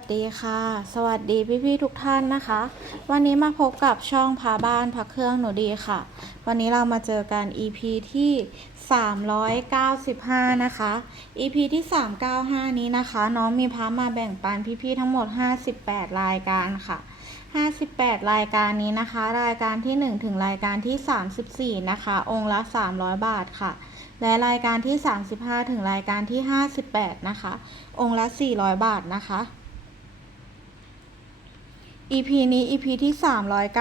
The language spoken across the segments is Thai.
สดีค่ะ สวัสดีพี่ๆทุกท่านนะคะ วันนี้มาพบกับช่องพาบ้านพักเครื่องหนูดีค่ะ วันนี้เรามาเจอกัน EP ที่ 395 นะคะ EP ที่ 395 นี้นะคะ น้องมีพามาแบ่งปันพี่ๆทั้งหมด 58 รายการค่ะ 58 รายการนี้นะคะ รายการที่ 1 ถึงรายการที่ 34 นะคะ องค์ละ 300 บาทค่ะและรายการที่ 35 ถึงรายการที่ 58 นะคะ องค์ละ 400 บาทนะคะ EP นี้ EP ที่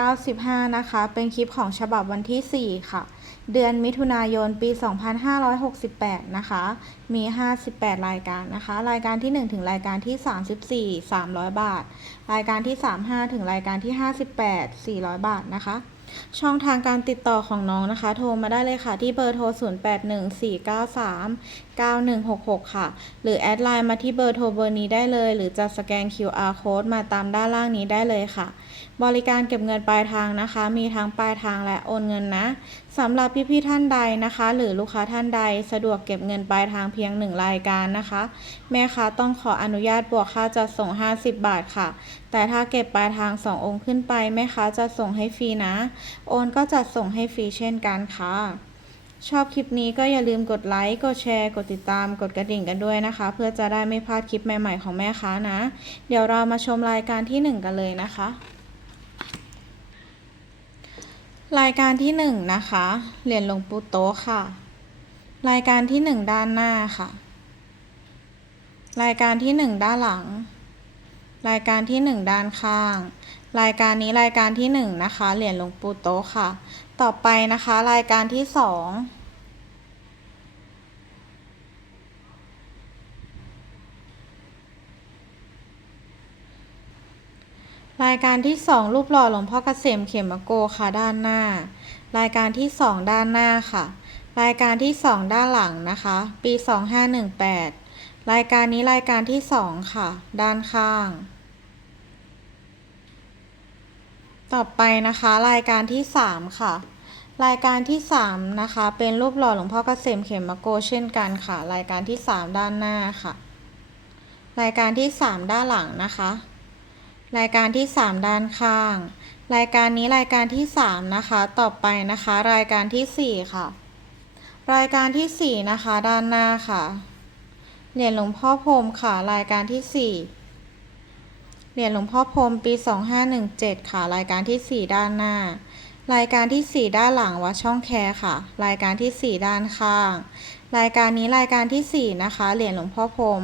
395 นะคะ เป็นคลิปของฉบับวันที่ 4 ค่ะ เดือนมิถุนายนปี 2568 นะคะ มี 58 รายการนะคะ รายการที่ 1 ถึงรายการที่ 34 300 บาท รายการที่ 35 ถึงรายการที่ 58 400 บาทนะคะ ช่องทางการติดต่อของน้องนะคะ โทรมาได้เลยค่ะ ที่เบอร์โทร 0814939166 ค่ะ หรือแอดไลน์มาที่เบอร์โทรเบอร์นี้ได้เลย หรือจะสแกน QR code มาตามด้านล่างนี้ได้เลยค่ะ บริการเก็บเงินปลายทางนะคะ มีทั้งปลายทางและโอนเงินนะสำหรับพี่ๆท่านใดนะคะ หรือลูกค้าท่านใดสะดวกเก็บเงินปลายทางเพียงหนึ่งรายการนะคะ แม่ค้าต้องขออนุญาตบวกค่าจัดส่ง 50 บาทค่ะ แต่ถ้าเก็บปลายทาง 2 องค์ขึ้นไปแม่ค้าจะส่งให้ฟรีนะ โอนก็จัดส่งให้ฟรีเช่นกันค่ะชอบคลิปนี้ก็อย่าลืมกดไลค์ กดแชร์ กดติดตาม กดกระดิ่งกันด้วยนะคะ เพื่อจะได้ไม่พลาดคลิปใหม่ๆของแม่ค้านะ เดี๋ยวเรามาชมรายการที่ 1 กันเลยนะคะ รายการที่1นะคะ เหรียญหลวงปู่โตค่ะ รายการที่ 1 ด้านหน้าค่ะ รายการที่ 1 ด้านหลัง รายการที่ 1 ด้านข้าง รายการนี้รายการที่ 1 นะคะ เหรียญหลวงปู่โตค่ะ ต่อไปนะคะ รายการที่ 2 รายการที่ 2 รูปหล่อหลวงพ่อเกษมเขมโกค่ะด้านหน้า รายการที่ 2 ด้านหน้าค่ะ รายการที่ 2 ด้านหลังนะคะ ปี 2518 รายการนี้รายการที่ 2 ค่ะ ด้านข้าง ต่อไปนะคะ รายการที่ 3 ค่ะ รายการที่ 3 นะคะ เป็นรูปหล่อหลวงพ่อเกษมเขมโกเช่นกันค่ะ รายการที่ 3 ด้านหน้าค่ะ รายการที่ 3 ด้านหลังนะคะ รายการที่ 3 ด้านข้าง รายการนี้รายการที่ 3 นะคะ ต่อไปนะคะ รายการที่ 4 ค่ะ รายการที่ 4 นะคะ ด้านหน้าค่ะ เหรียญหลวงพ่อพรมค่ะ รายการที่ 4 เหรียญหลวงพ่อพรมปี 2517 ค่ะ รายการที่ 4 ด้านหน้า รายการที่ 4 ด้านหลังวัดช่องแคค่ะ รายการที่ 4 ด้านข้าง รายการนี้รายการที่ 4 นะคะ เหรียญหลวงพ่อพรม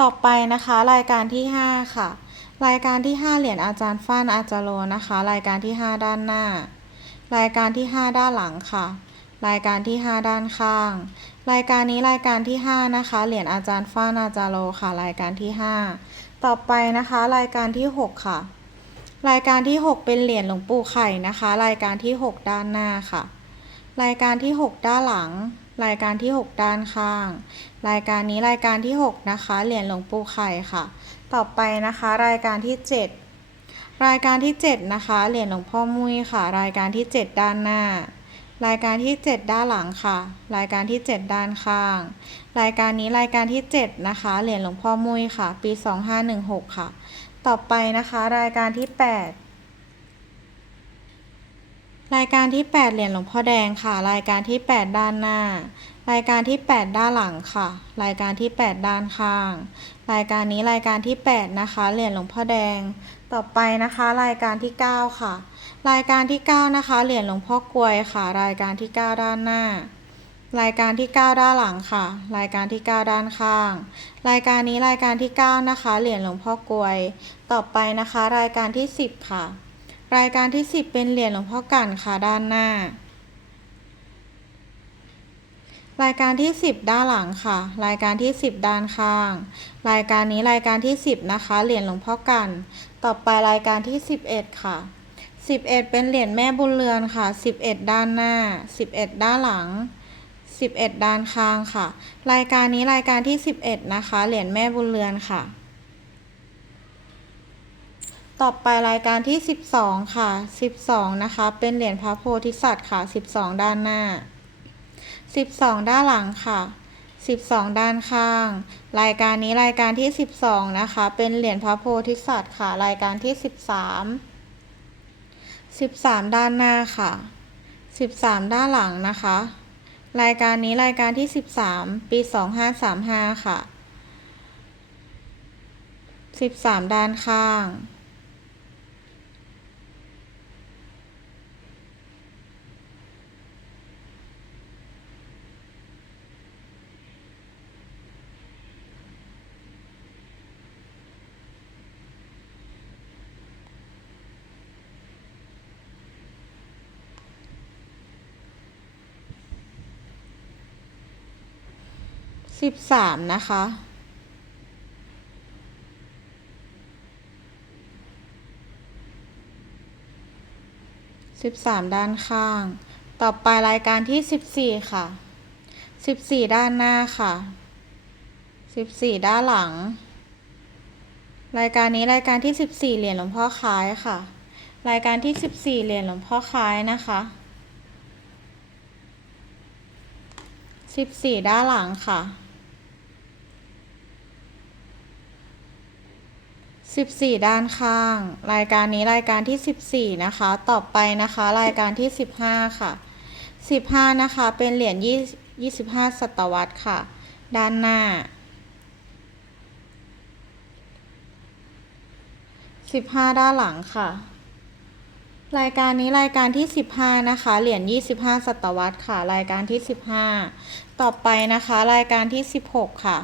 ต่อไปนะคะ รายการที่ 5 ค่ะ รายการที่ 5 เหรียญอาจารย์ฟ้านอาจารโลนะคะ รายการที่ 5 ด้านหน้า รายการที่ 5 ด้านหลังค่ะ รายการที่ 5 ด้านข้าง รายการนี้รายการที่ 5 นะคะ เหรียญอาจารย์ฟ้านอาจารโลค่ะ รายการที่ 5 ต่อไปนะคะ รายการที่ 6 ค่ะ รายการที่ 6 เป็นเหรียญหลวงปู่ไข่นะคะ รายการที่ 6 ด้านหน้าค่ะ รายการที่ 6 ด้านหลัง รายการที่ 6 ด้านข้าง รายการนี้รายการที่ 6 นะคะ เหรียญหลวงปู่ไข่ค่ะ ต่อไปนะคะรายการที่ 7 รายการที่ 7 นะคะ เหรียญหลวงพ่อมุ้ยค่ะ รายการที่ 7 ด้านหน้า รายการที่ 7 ด้านหลังค่ะ รายการที่ 7 ด้านข้าง รายการนี้รายการที่ 7 นะคะ เหรียญหลวงพ่อมุ้ยค่ะ ปี 2516 ค่ะ ต่อไปนะคะ รายการที่ 8 รายการที่ 8 เหรียญหลวงพ่อแดงค่ะ รายการที่ 8 ด้านหน้า รายการที่ 8 ด้านหลังค่ะ รายการที่ 8 ด้านข้าง รายการนี้รายการที่ 8 นะคะ เหรียญหลวงพ่อแดง ต่อไปนะคะ รายการที่ 9 ค่ะ รายการที่ 9 นะคะ เหรียญหลวงพ่อกลวยค่ะ รายการที่ 9 ด้านหน้า รายการที่ 9 ด้านหลังค่ะ รายการที่ 9 ด้านข้าง รายการนี้รายการที่ 9 นะคะ เหรียญหลวงพ่อกลวย ต่อไปนะคะ รายการที่ 10 ค่ะ รายการที่ 10 เป็นเหรียญหลวงพ่อกั่นค่ะด้านหน้า รายการที่ 10 ด้านหลังค่ะ รายการที่ 10 ด้านข้าง รายการนี้รายการที่ 10 นะคะ เหรียญหลวงพ่อกั่น ต่อไปรายการที่ 11 ค่ะ 11 เป็นเหรียญแม่บุญเรือนค่ะ 11 ด้านหน้า 11 ด้านหลัง 11 ด้านข้างค่ะ รายการนี้รายการที่ 11 นะคะ เหรียญแม่บุญเรือนค่ะ ต่อไปรายการที่ 12 ค่ะ 12 นะคะ เป็นเหรียญพระโพธิสัตว์ค่ะ 12 ด้านหน้า 12 ด้านหลังค่ะ 12 ด้านข้าง รายการนี้รายการที่ 12 นะคะ เป็นเหรียญพระโพธิสัตว์ค่ะ รายการที่ 13 13 ด้านหน้าค่ะ 13 ด้านหลังนะคะ รายการนี้รายการที่ 13 ปี 2535 ค่ะ 13 ด้านข้าง 13นะคะ13ด้านข้าง ต่อไปรายการที่14ค่ะ14ด้านหน้าค่ะ14ด้านหลัง รายการนี้รายการที่14เหรียญหลวงพ่อคล้ายค่ะ รายการที่14เหรียญหลวงพ่อคล้ายนะคะ14ด้านหลังค่ะ 14 ด้านข้าง รายการนี้รายการที่ 14 นะคะ ต่อไปนะคะ รายการที่ 15 ค่ะ 15 นะคะ เป็นเหรียญ25 ศตวรรษค่ะ ด้านหน้า 15 ด้านหลังค่ะ รายการนี้รายการที่ 15 นะคะ เหรียญ25 ศตวรรษค่ะ รายการที่ 15 ต่อไปนะคะ รายการที่ 16 ค่ะ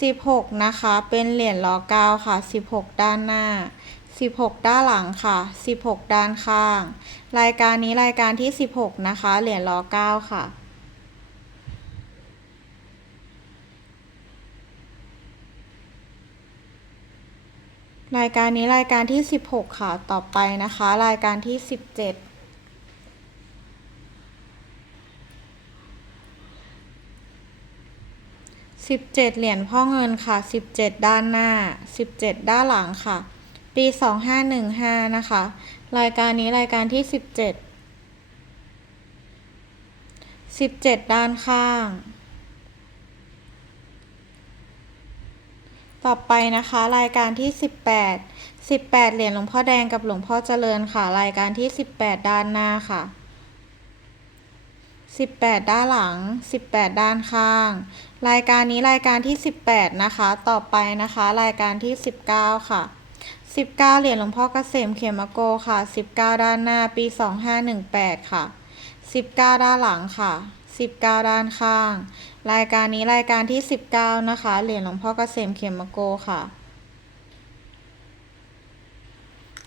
16 นะคะ เป็นเหรียญล้อเก้าค่ะ 16 ด้านหน้า 16 ด้านหลังค่ะ 16 ด้านข้าง รายการนี้รายการที่ 16 นะคะ เหรียญล้อเก้าค่ะรายการนี้รายการที่ 16 ค่ะ ต่อไปนะคะ รายการที่ 17 สิบเจ็ดเหรียญพ่อเงินค่ะสิบเจ็ดด้านหน้าสิบเจ็ดด้านหลังค่ะ ปีสองห้าหนึ่งห้านะคะ รายการนี้รายการที่สิบเจ็ดสิบเจ็ดด้านข้าง ต่อไปนะคะ รายการที่สิบแปดสิบแปดเหรียญหลวงพ่อแดงกับหลวงพ่อเจริญค่ะ รายการที่สิบแปดด้านหน้าค่ะ 18 ด้านหลัง 18 ด้านข้าง รายการนี้รายการที่ 18 นะคะ ต่อไปนะคะ รายการที่ 19 ค่ะ 19 เหรียญหลวงพ่อเกษมเขมโกค่ะ 19 ด้านหน้าปี 2518 ค่ะ 19 ด้านหลังค่ะ 19 ด้านข้าง รายการนี้รายการที่ 19 นะคะ เหรียญหลวงพ่อเกษมเขมโกค่ะ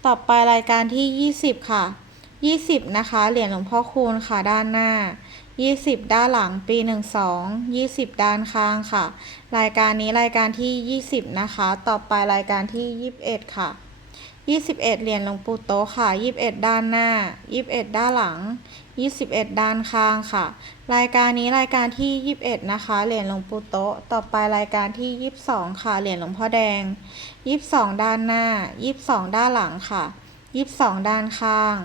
ต่อไปรายการที่ 20 ค่ะ 20 นะคะ เหรียญหลวงพ่อคูณค่ะด้านหน้า 20 ด้านหลังปี 12 20 ด้านข้างค่ะ รายการนี้รายการที่ 20 นะคะ ต่อไปรายการที่ 21 ค่ะ 21 เหรียญหลวงปู่โตะค่ะ 21 ด้านหน้า 21 ด้านหลัง 21 ด้านข้างค่ะ รายการนี้รายการที่ 21 นะคะ เหรียญหลวงปู่โตต่อไปรายการที่ 22 ค่ะ เหรียญหลวงพ่อแดง 22 ด้านหน้า 22 ด้านหลังค่ะ 22 ด้านข้าง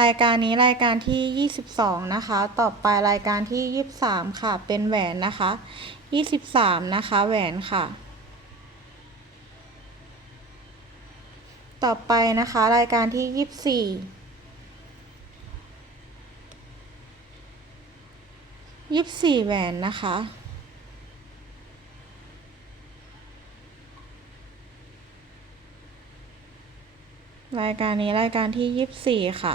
รายการนี้รายการที่ 22 นะคะ ต่อไปรายการที่ 23 ค่ะ เป็นแหวนนะคะ 23 นะคะ แหวนค่ะ ต่อไปนะคะ รายการที่ 24 24แหวนนะคะ รายการนี้รายการที่ยี่สี่ค่ะ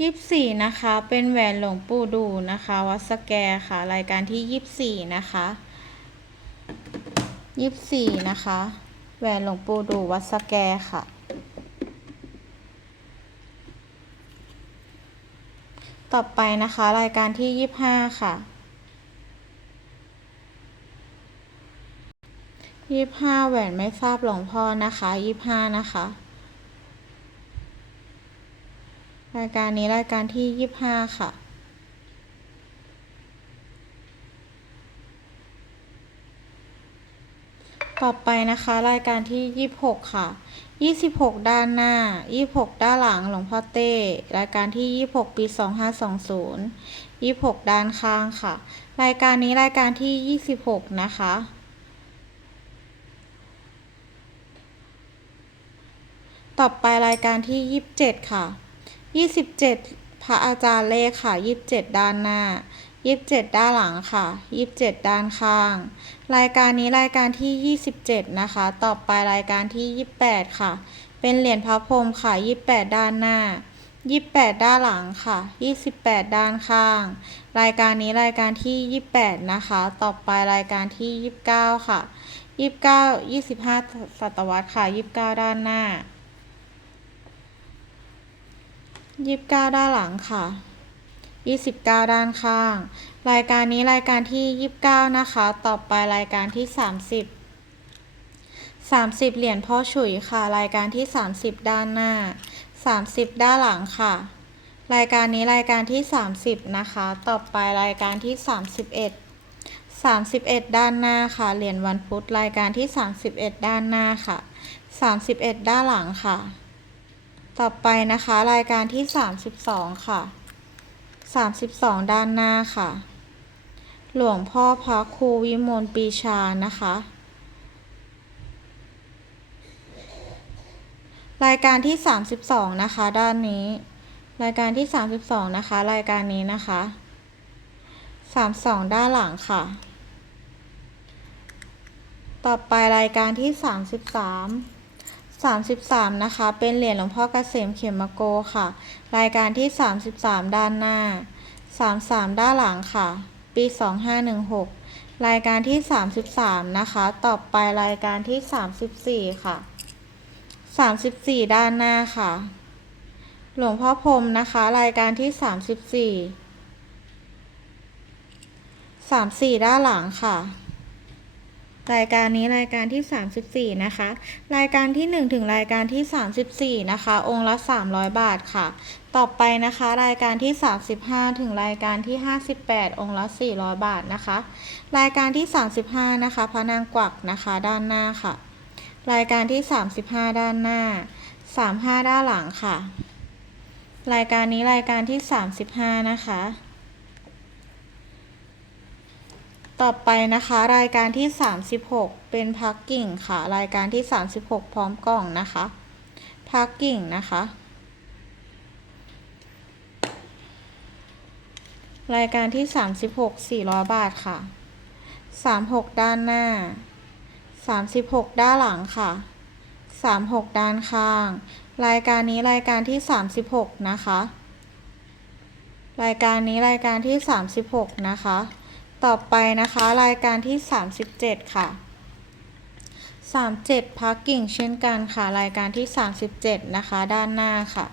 ยี่สี่นะคะ เป็นแหวนหลวงปู่ดูนะคะ วัดสแกค่ะ รายการที่ยี่สี่นะคะยี่สี่นะคะ แหวนหลวงปู่ดูวัดสแกค่ะ ต่อไปนะคะ รายการที่ยี่ห้าค่ะ ยี่ห้าแหวนไม่ทราบหลวงพ่อนะคะยี่ห้านะคะ รายการนี้รายการที่ยี่ห้าค่ะ ต่อไปนะคะรายการที่ยี่สิบหกค่ะยี่สิบหกด้านหน้ายี่สิบหกด้านหลังหลวงพ่อเต้ รายการที่ยี่สิบหกปีสองห้าสองศูนย์ยี่สิบหกด้านข้างค่ะ รายการนี้รายการที่ยี่สิบหกนะคะ ต่อไปรายการที่ยี่สิบเจ็ดค่ะยี่สิบเจ็ดพระอาจารย์เลขค่ะยี่สิบเจ็ดด้านหน้ายี่สิบเจ็ดด้านหลังค่ะยี่สิบเจ็ดด้านข้าง รายการนี้รายการที่ยี่สิบเจ็ดนะคะ ต่อไปรายการที่ยี่สิบแปดค่ะ เป็นเหรียญพระพรหมค่ะยี่สิบแปดด้านหน้ายี่สิบแปดด้านหลังค่ะยี่สิบแปดด้านข้าง รายการนี้รายการที่ยี่สิบแปดนะคะ ต่อไปรายการที่ยี่สิบเก้าค่ะยี่สิบเก้ายี่สิบห้าศตวรรษค่ะยี่สิบเก้าด้านหน้า ยี่สิบเก้าด้านหลังค่ะยี่สิบเก้าด้านข้าง รายการนี้รายการที่ยี่สิบเก้านะคะ ต่อไปรายการที่สามสิบสามสิบเหรียญพ่อฉุยค่ะ รายการที่สามสิบด้านหน้าสามสิบด้านหลังค่ะ รายการนี้รายการที่สามสิบนะคะ ต่อไปรายการที่สามสิบเอ็ดสามสิบเอ็ดด้านหน้าค่ะ เหรียญวันพุธรายการที่สามสิบเอ็ดด้านหน้าค่ะสามสิบเอ็ดด้านหลังค่ะ ต่อไปนะคะรายการที่สามสิบสองค่ะสามสิบสองด้านหน้าค่ะ หลวงพ่อพระครูวิมลปีชานะคะ รายการที่สามสิบสองนะคะ ด้านนี้ รายการที่สามสิบสองนะคะ รายการนี้นะคะสามสองด้านหลังค่ะ ต่อไปรายการที่สามสิบสามสิบสามนะคะ เป็นเหรียญหลวงพ่อเกษมเขมโกค่ะ รายการที่สามสิบสามด้านหน้าสามสามด้านหลังค่ะ ปีสองห้าหนึ่งหกรายการที่สามสิบสามนะคะ ต่อไปรายการที่สามสิบสี่ค่ะสามสิบสี่ด้านหน้าค่ะ หลวงพ่อพรมนะคะ รายการที่สามสิบสี่สามสี่ด้านหลังค่ะ รายการนี้รายการที่ 34 นะคะ รายการที่ 1 ถึงรายการที่ 34 นะคะ องค์ละ 300 บาทค่ะ ต่อไปนะคะ รายการที่ 35 ถึงรายการที่ 58 องค์ละ 400 บาทนะคะ รายการที่ 35 นะคะพระนางกวักนะคะด้านหน้าค่ะ รายการที่ 35 ด้านหน้า 35 ด้านหลังค่ะ รายการนี้รายการที่ 35 นะคะ ต่อไปนะคะรายการที่ 36 เป็นพักกิ่งค่ะ รายการที่ 36 พร้อมกล่องนะคะพักกิ่งนะคะ รายการที่ 36 400 บาทค่ะ 36 ด้านหน้า 36 ด้านหลังค่ะ 36 ด้านข้าง รายการนี้รายการที่ 36 นะคะ รายการนี้รายการที่ 36 นะคะ ต่อไปนะคะรายการที่ 37 ค่ะ 37พักกิ่งเช่นกันค่ะ รายการที่ 37 นะคะ ด้านหน้าค่ะ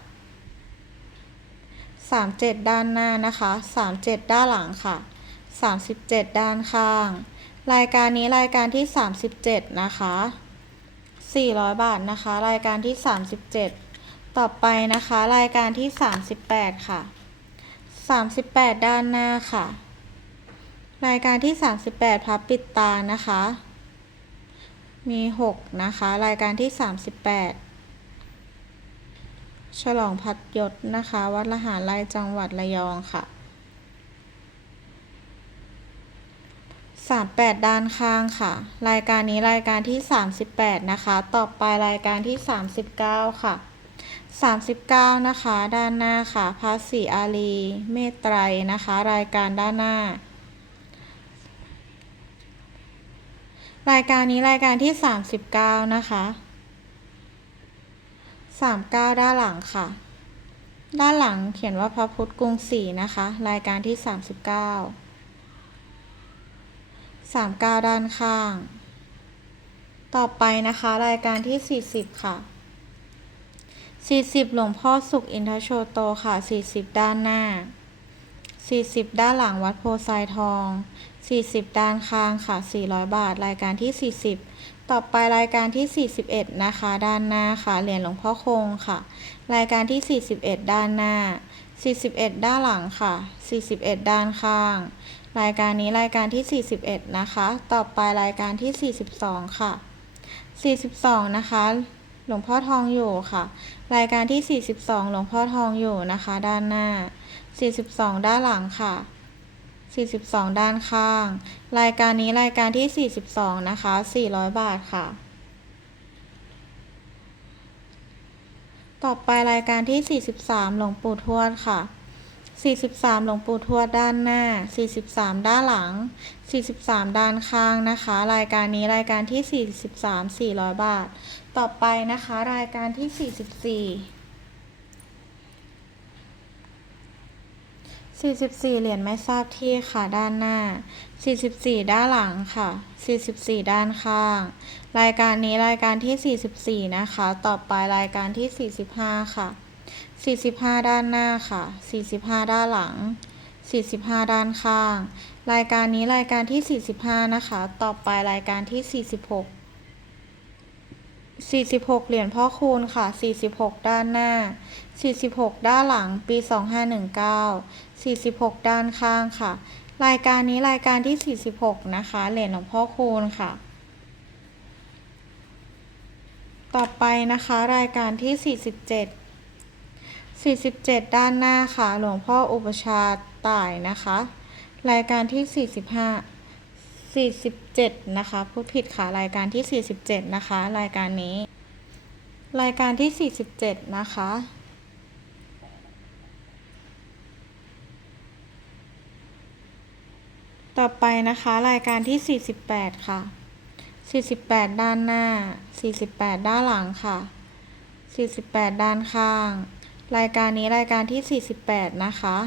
37 ด้านหน้านะคะ 37 ด้านหลังค่ะ 37 ด้านข้าง รายการนี้รายการที่ 37 นะคะ 400 บาทนะคะ รายการที่ 37 ต่อไปนะคะ รายการที่ 38 ค่ะ 38 ด้านหน้าค่ะ รายการที่ 38พับปิดตานะคะ มี 6 นะคะ รายการที่ 38 ฉลองพัดยศนะคะ วัดละหารไร่จังหวัดระยองค่ะ 38 ด้านข้างค่ะ รายการนี้รายการที่ 38 นะคะ ต่อไปรายการที่ 39 ค่ะ 39 นะคะ ด้านหน้าค่ะพระศรีอารีเมตไตรนะคะ รายการด้านหน้า รายการนี้รายการที่ 39 นะคะ 39 ด้านหลังค่ะ ด้านหลังเขียนว่าพระพุทธกรุงศรีนะคะ รายการที่ 39 39 ด้านข้าง ต่อไปนะคะ รายการที่ 40 ค่ะ 40 หลวงพ่อสุขอินทโชโตค่ะ 40 ด้านหน้า 40 ด้านหลังวัดโพไซทอง 40ด้านข้างค่ะ 400 บาท รายการที่ 40 ต่อไปรายการที่ 41 นะคะ ด้านหน้าค่ะ เหรียญหลวงพ่อคงค่ะ รายการที่ 41 ด้านหน้า 41 ด้านหลังค่ะ 41 ด้านข้าง รายการนี้รายการที่ 41 นะคะ ต่อไปรายการที่ 42 ค่ะ 42 นะคะ หลวงพ่อทองอยู่ค่ะ รายการที่ 42 หลวงพ่อทองอยู่นะคะ ด้านหน้า 42 ด้านหลังค่ะ 42 ด้านข้าง รายการนี้รายการที่ 42 นะคะ 400 บาทค่ะ ต่อไปรายการที่ 43 หลวงปู่ทวดค่ะ 43 หลวงปู่ทวดด้านหน้า 43 ด้านหลัง 43 ด้านข้างนะคะ รายการนี้รายการที่ 43 400 บาท ต่อไปนะคะ รายการที่ 44 44 เหรียญไม่ทราบที่ค่ะด้านหน้า 44 ด้านหลังค่ะ 44 ด้านข้าง รายการนี้รายการที่ 44 นะคะ ต่อไปรายการที่ 45 ค่ะ 45 ด้านหน้าค่ะ 45 ด้านหลัง 45 ด้านข้าง รายการนี้รายการที่ 45 นะคะ ต่อไปรายการที่ 46 46 เหรียญพ่อคูณค่ะ 46 ด้านหน้า 46 ด้านหลัง ปี 2519 46 ด้านข้างค่ะ รายการนี้รายการที่ 46 นะคะ เหรียญหลวงพ่อคูณค่ะ ต่อไปนะคะรายการที่ 47 47 ด้านหน้าค่ะ หลวงพ่ออุปชาต่ายนะคะ รายการที่ 45 47 นะคะพูดผิดค่ะ รายการที่ 47 นะคะ รายการนี้ รายการที่ 47 นะคะ ต่อไปนะคะรายการที่ 48 ค่ะ 48 ด้านหน้า 48 ด้านหลังค่ะ 48 ด้านข้าง รายการนี้รายการที่ 48 นะคะ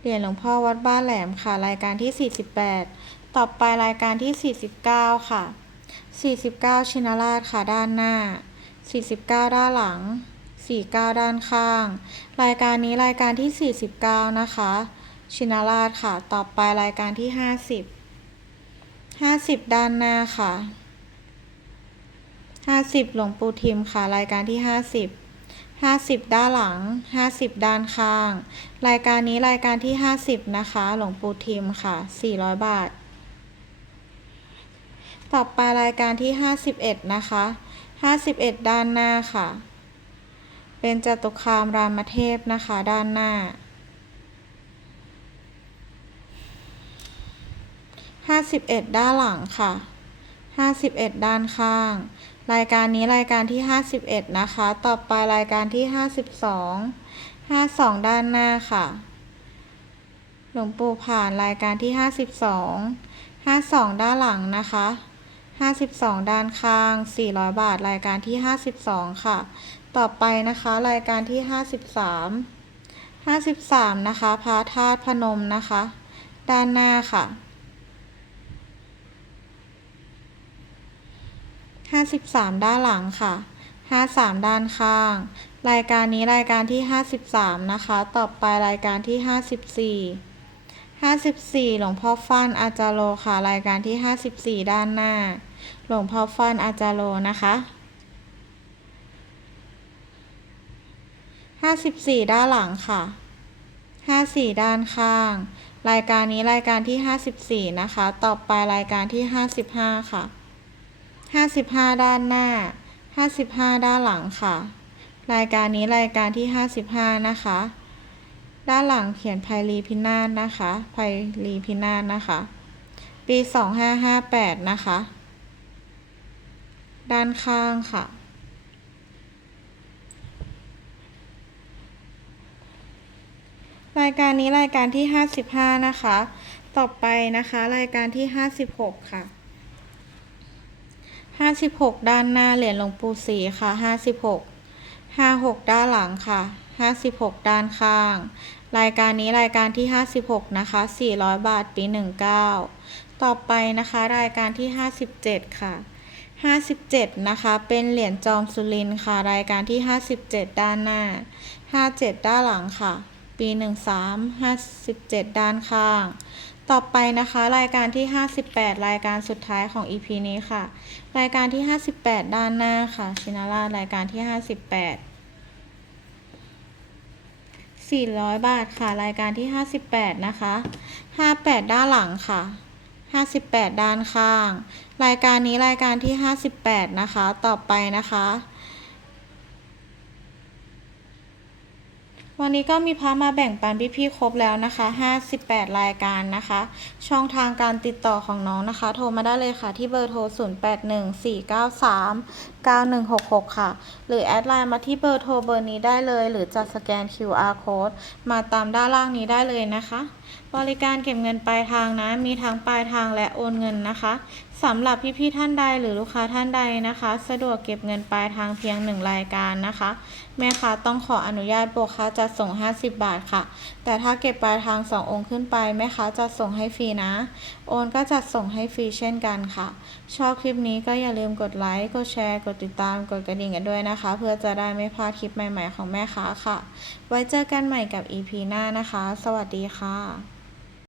เหรียญหลวงพ่อวัดบ้านแหลมค่ะ รายการที่ 48 ต่อไปรายการที่ 49 ค่ะ 49 ชินราชค่ะด้านหน้า 49 ด้านหลัง 49 ด้านข้าง รายการนี้รายการที่ 49 นะคะ ชินราชค่ะ ต่อไปรายการที่50 50ด้านหน้าค่ะ50หลวงปู่ทิมค่ะ รายการที่50 50ด้านหลัง50ด้านข้าง รายการนี้รายการที่50นะคะ หลวงปู่ทิมค่ะ400บาท ต่อไปรายการที่51นะคะ51ด้านหน้าค่ะ เป็นจตุคามรามเทพนะคะ ด้านหน้า 51 ด้านหลังค่ะ 51 ด้านข้าง รายการนี้รายการที่ 51 นะคะ ต่อไปรายการที่ 52 52 ด้านหน้าค่ะ หลวงปู่ผ่านรายการที่ 52 52 ด้านหลังนะคะ52 ด้านข้าง 400 บาท รายการที่ 52 ค่ะ ต่อไปนะคะ รายการที่ 53 53 นะคะพระธาตุพนมนะคะ ด้านหน้าค่ะ 53 ด้านหลังค่ะ 53 ด้านข้าง รายการนี้รายการที่ 53 นะคะ ต่อไปรายการที่ 54 54 หลวงพ่อฟันอาจารโลค่ะ รายการที่ 54 ด้านหน้า หลวงพ่อฟันอาจารโลนะคะ54 ด้านหลังค่ะ 54 ด้านข้าง รายการนี้รายการที่ 54 นะคะ ต่อไปรายการที่ 55 ค่ะ 55 ด้านหน้า 55 ด้านหลังค่ะ รายการนี้รายการที่ 55 นะคะ ด้านหลังเขียนไพลีพินาศนะคะไพลีพินาศนะคะ ปี 2558 นะคะ ด้านข้างค่ะรายการนี้รายการที่ 55 นะคะ ต่อไปนะคะ รายการที่ 56 ค่ะ ห้าสิบหกด้านหน้าเหรียญหลวงปู่ศรีค่ะห้าสิบหกห้าหกด้านหลังค่ะห้าสิบหกด้านข้าง รายการนี้รายการที่ห้าสิบหกนะคะสี่ร้อยบาทปีหนึ่งเก้าต่อไปนะคะรายการที่ห้าสิบเจ็ดค่ะห้าสิบเจ็ดนะคะเป็นเหรียญจอมสุรินค่ะรายการที่ห้าสิบเจ็ดด้านหน้าห้าเจ็ดด้านหลังค่ะ ปีหนึ่งสามห้าสิบเจ็ดด้านข้าง ต่อไปนะคะรายการที่ 58 รายการสุดท้ายของ EP นี้ค่ะ รายการที่ 58 ด้านหน้าค่ะ ชินาร่ารายการที่ 58 400 บาทค่ะ รายการที่ 58 นะคะ 58 ด้านหลังค่ะ 58 ด้านข้าง รายการนี้รายการที่ 58 นะคะ ต่อไปนะคะ วันนี้ก็มีพระมาแบ่งปันพี่ๆครบแล้วนะคะ 58 รายการนะคะ ช่องทางการติดต่อของน้องนะคะ โทรมาได้เลยค่ะที่เบอร์โทร 0814939166 ค่ะ หรือแอดไลน์มาที่เบอร์โทรเบอร์นี้ได้เลย หรือจะสแกน QR code มาตามด้านล่างนี้ได้เลยนะคะ บริการเก็บเงินปลายทางนะ มีทั้งปลายทางและโอนเงินนะคะ สำหรับพี่ๆท่านใดหรือลูกค้าท่านใดนะคะ สะดวกเก็บเงินปลายทางเพียงหนึ่งรายการนะคะ แม่ค้าต้องขออนุญาตโบกค่าจัดส่ง 50 บาทค่ะ แต่ถ้าเก็บปลายทาง 2 องค์ขึ้นไป แม่ค้าจะส่งให้ฟรีนะ โอนก็จะส่งให้ฟรีเช่นกันค่ะ ชอบคลิปนี้ก็อย่าลืมกดไลค์กดแชร์ กดติดตามกดกระดิ่งกันด้วยนะคะ เพื่อจะได้ไม่พลาดคลิปใหม่ ๆ ของแม่ค้าค่ะ ไว้เจอกันใหม่กับ EP หน้านะคะ สวัสดีค่ะ